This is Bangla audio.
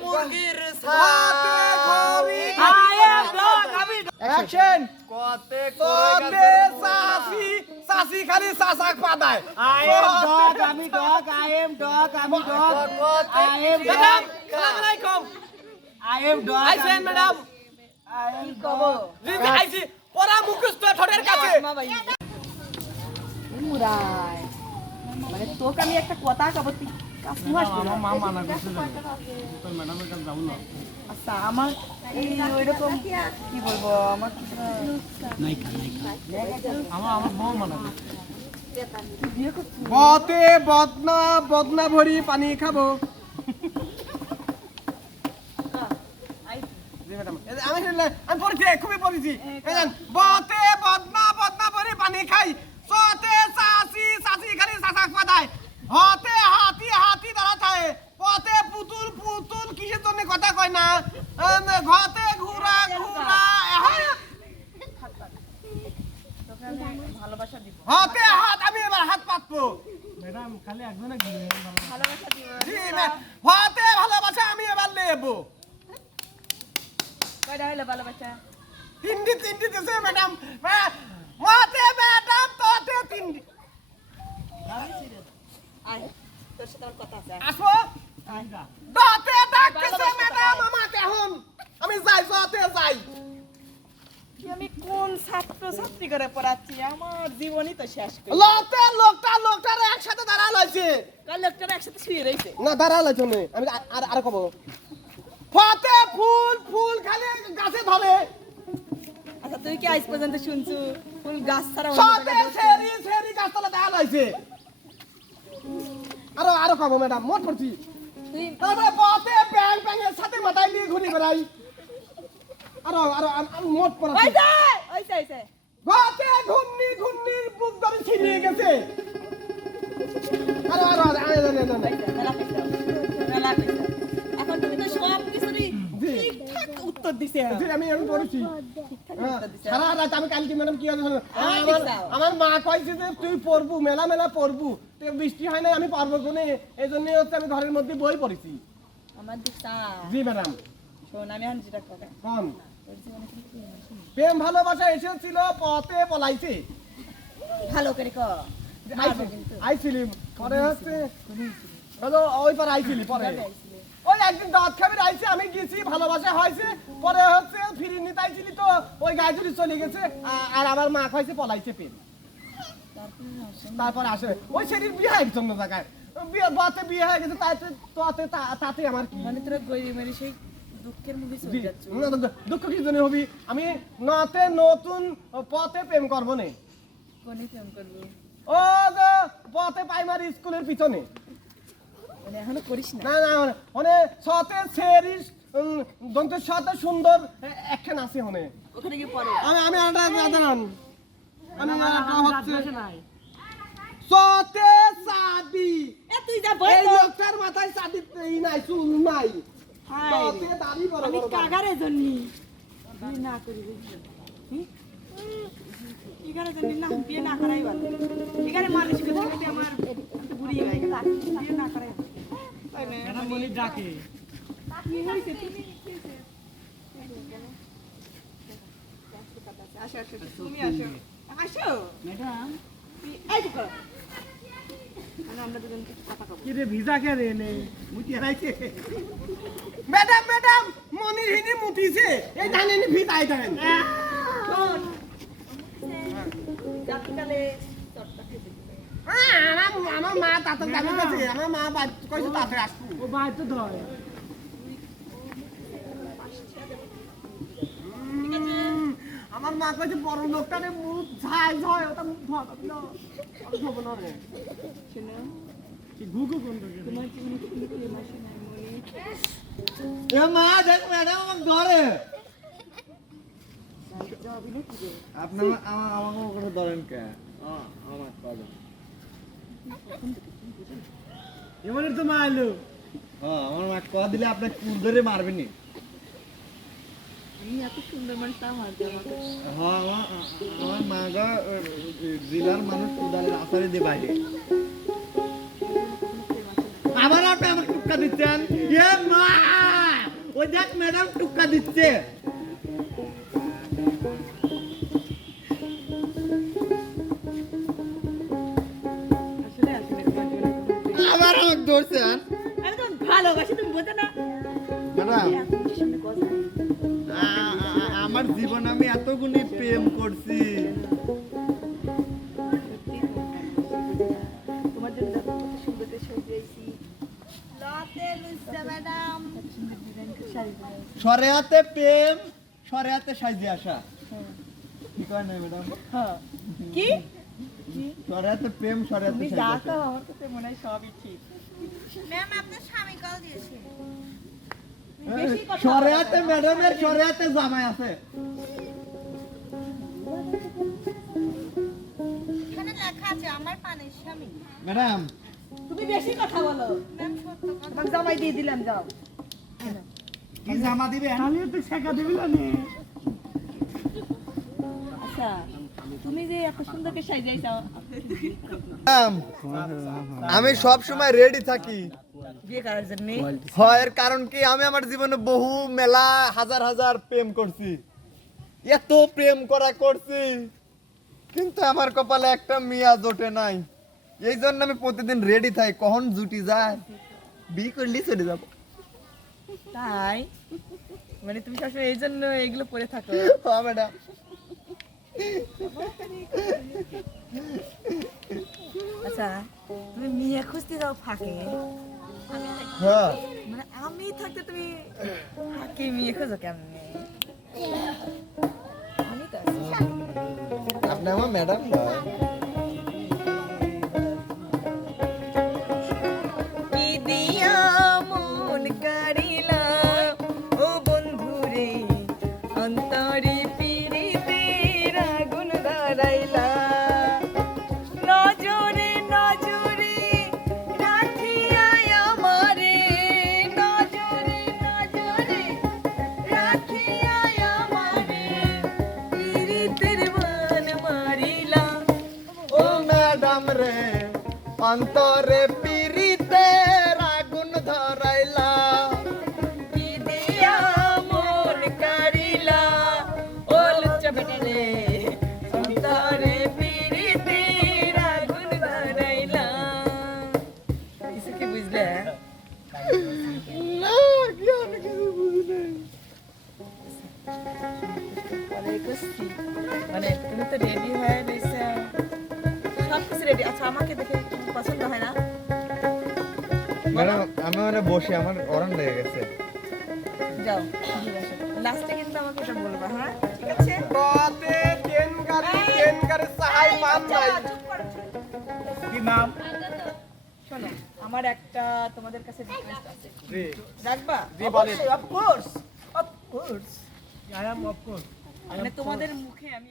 মুরগির আয়েম ডগ আমি অ্যাকশন কতে কতে সাসি সাসি খালি সাসাক পাদায় আয়েম ডগ আমি ডগ আয়েম ডগ আমি dog I am madam dog সালাম আলাইকুম আয়েম ডগ আইছেন ম্যাডাম আয়েম ডগ জি আইছি পড়া মুখস্থ ঠোঁটের কাছে। মুরাই। মানে তোকে আমি একটা কথা কব তুই আচ্ছা আমার এই ওইরকম কি বলব আমার বতে বদনা বদনা ভরি পানি খাব। আমি পড়েছি খুবই পড়েছি। বতে বদনা বদনা ভরি পানি খাই। সতে সাসি সাসি খালি সাসাক পাদায় হাতি হাতি দাঁড়া থাকে পথে পুতুল পুতুল কিসের জন্য কথা কয় না এম, ঘতে ঘুরা ঘুরা ভালোবাসা দিব। হাতে হাত আমি এবার হাত পাতবো। ম্যাডাম খালি একজনে ভালোবাসা দিব। হাতে ভালোবাসা আমি এবার নেব। কয়টা হইল ভালোবাসা? তিনটি তিনটি দিছে ম্যাডাম। মাতে ম্যাডাম তোতে তিনটি। আয় তোর সাথে আমার কথা আছে। আয়। আসো দাতে ডাকতেছে এখন আমি যাই যাতে যাই। আমি কোন ছাত্র ছাত্রী করে পড়াচ্ছি? আমার জীবনই তো শেষ করি। লতে লোকটা লোকটার একসাথে দাঁড়া লাইছে। কাল লোকটা একসাথে শুয়ে রয়েছে না দাঁড়া লাইছে আমি আর- আর কব। ফতে ফুল ফুল খালি গাছে ধরে। আচ্ছা তুই কি আজ পর্যন্ত শুনছু? ফুল গাছ ছাড়া সতে? সেরি সেরি গাছতলা দাঁড়া লাইছে। আরও আরও কব ম্যাডাম মোট তুই তারপরে পথে ব্যাং ব্যাং এর সাথে মাথায় নিয়ে ঘুরে বেড়াই। আরও আরও আম- মোট পড়া ওইছে ওইছে ওইছে পথে ঘুন্নি ঘুন্নির বুক ধরে ছিনিয়ে গেছে। আরও আরও আরও আরও, আরও, আরও, উত্তর দিছে আমি আমি পড়েছি। হ্যাঁ, সারা রাত আমি কালকে ম্যাডাম কি আমার মা কইছে যে তুই পড়বু মেলা মেলা পড়বু। বৃষ্টি হয় না আমি পারব কোনে? এই জন্য হচ্ছে আমি ঘরের মধ্যে বই পড়েছি। আমার জি ম্যাডাম। শোন আমি যেটা কথা। প্রেম ভালোবাসা এসেছিল পথে পলাইছে। ভালো করে ক। কিন্তু। আইছিলি পরে হচ্ছে ওই পর আইছিলি পরে। ওই একদিন দাঁত খাবির আইছে আমি গেছি ভালোবাসা হয়েছে পরে হচ্ছে ফিরি নিতে আইছিলি তো ওই গায়ে চলে গেছে আর আমার মা খাইছে পলাইছে পেন তারপর আসে ওই সেদিন বিয়ে গেছে জায়গায়। বিয়ে বাতে বিয়ে হয়ে গেছে তাতে তাতে তাতে আমার কি? মানে তোরা গরিব মেরে সেই দুঃখের মুখে চলে যাচ্ছ। দুঃখ কি জন্য হবি? আমি নাতে নতুন পথে প্রেম করব না। কোনে প্রেম করব? ও পথে প্রাইমারি স্কুলের পিছনে। মানে এখনও করিস না? না না সেরিস দন্তের সাথে সুন্দর একখান আছে হনে ওখানে গিয়ে পড়ে। আমি আমি একটা দাঁড়ান আমি একটা হচ্ছে সতে সাদি। এ তুই যা বল এই লোকটার মাথায় সাদি এই নাই চুল নাই। সতে দাড়ি বড় আমি কাগারে জন্যি না করি বুঝলি এগারে না বিয়ে না করাই ভালো। এগারে মানুষ করে আমার বুড়ি হয়ে গেছে বিয়ে না করাই? ম্যাডাম বলি ডাকে ম্যাডাম ম্যাডাম মনির হিনি মুতিছে। এই ভিত আই আমার আমার মা তাতে যাবে গেছে আমার মা বাদ কইছে তাতে আসব ও ভাই তো ধরে আমার মা কইছে বড় লোকটারে মুখ ঝাই ঝাই ওটা মুখ ধর না ধরবো না রে শোনো কি গুগু কোন তোকে তোমার কি প্রেম আসে এ মা দেখ ম্যাডাম আমাকে আমার ধরেন কে? আমার করেন এমনি তো মারলো হ্যাঁ আমার মা কথা দিলে আপনার কুল ধরে মারবেনি আমি এত সুন্দর মানুষ তা মারতে হ্যাঁ আমার মা গা জেলার মানুষ কুদালের আসারে দিয়ে বাইরে। আবার আপনি আমাকে টুক্কা দিচ্ছেন? এ মা! ওই দেখ ম্যাডাম টুক্কা দিচ্ছে। আমাকে ধরছেন আমি তো ভালোবাসি তুমি বোঝো না। ম্যাডাম। এত আমার জীবন আমি এতগুলি প্রেম করছি। সত্যি তোমার জন্য সুন্দর সাজিয়েছি লতে লুইসা ম্যাডাম সুন্দর ডিজাইন করে শাড়ি পরে সরে হাতে প্রেম সরে হাতে সাজিয়ে আসা। ঠিক হয় না ম্যাডাম? হ্যাঁ। কি? সরে হাতে প্রেম সরে হাতে তুমি সাজিয়ে আসা। আমার কাছে মনে হয় সবই ঠিক। ম্যাম আপনার স্বামী কল দিয়েছে। ম্যাডামের সরে জামাই আছে। এখানে লেখা আছে আমার পানের স্বামী। ম্যাডাম তুমি বেশি কথা বলো। ম্যাম সত্য কথা তোমাকে জামাই দিয়ে দিলাম যাও। কি জামা দিবেন? আমি তো শেখা দিবি না। আচ্ছা। তুমি যে এত সুন্দর করে আমি সব সময় রেডি থাকি। হয় এর কারণ কি? আমি আমার জীবনে বহু মেলা হাজার হাজার প্রেম করছি। এত প্রেম করা করছি কিন্তু আমার কপালে একটা মিয়া জোটে নাই। এই জন্য আমি প্রতিদিন রেডি থাকি কখন জুটি যায় বিয়ে করলি চলে যাব। তাই? মানে তুমি সবসময় এই জন্য এগুলো পরে থাকো। হ্যাঁ ম্যাডাম। আচ্ছা তুমি মেয়ে খুঁজতে যাও ফাঁকে। হ্যাঁ। মানে আমি থাকতে তুমি ফাঁকে মেয়ে খোঁজো কেমনে? আমি আপনি আমার ম্যাডাম অন্তরে পিরিতে আগুন ধরাইলা। মন কারিলা। ও লুচ্চা বেটা রে অন্তরে পিড়িতে আগুন ধরাইলা। কিছু কি বুঝলে? না কি আমি কিছু বুঝি নাই পরে করছি। মানে তুমি তো রেডি হয়ে রয়েছে। সব কিছু রেডি আচ্ছা আমাকে দেখে পছন্দ হয় না। ম্যাডাম আমি মানে বসে আমার অরান লেগে গেছে। যাও লাস্টে কিন্তু আমাকে এটা বলবা হ্যাঁ? ঠিক আছে? গাড়ি গাড়ি মান নাই। কি নাম? শোনো আমার একটা তোমাদের কাছে রিকোয়েস্ট আছে। জি। রাখবা? জি, বলেন। Of course of course I of course মানে তোমাদের মুখে আমি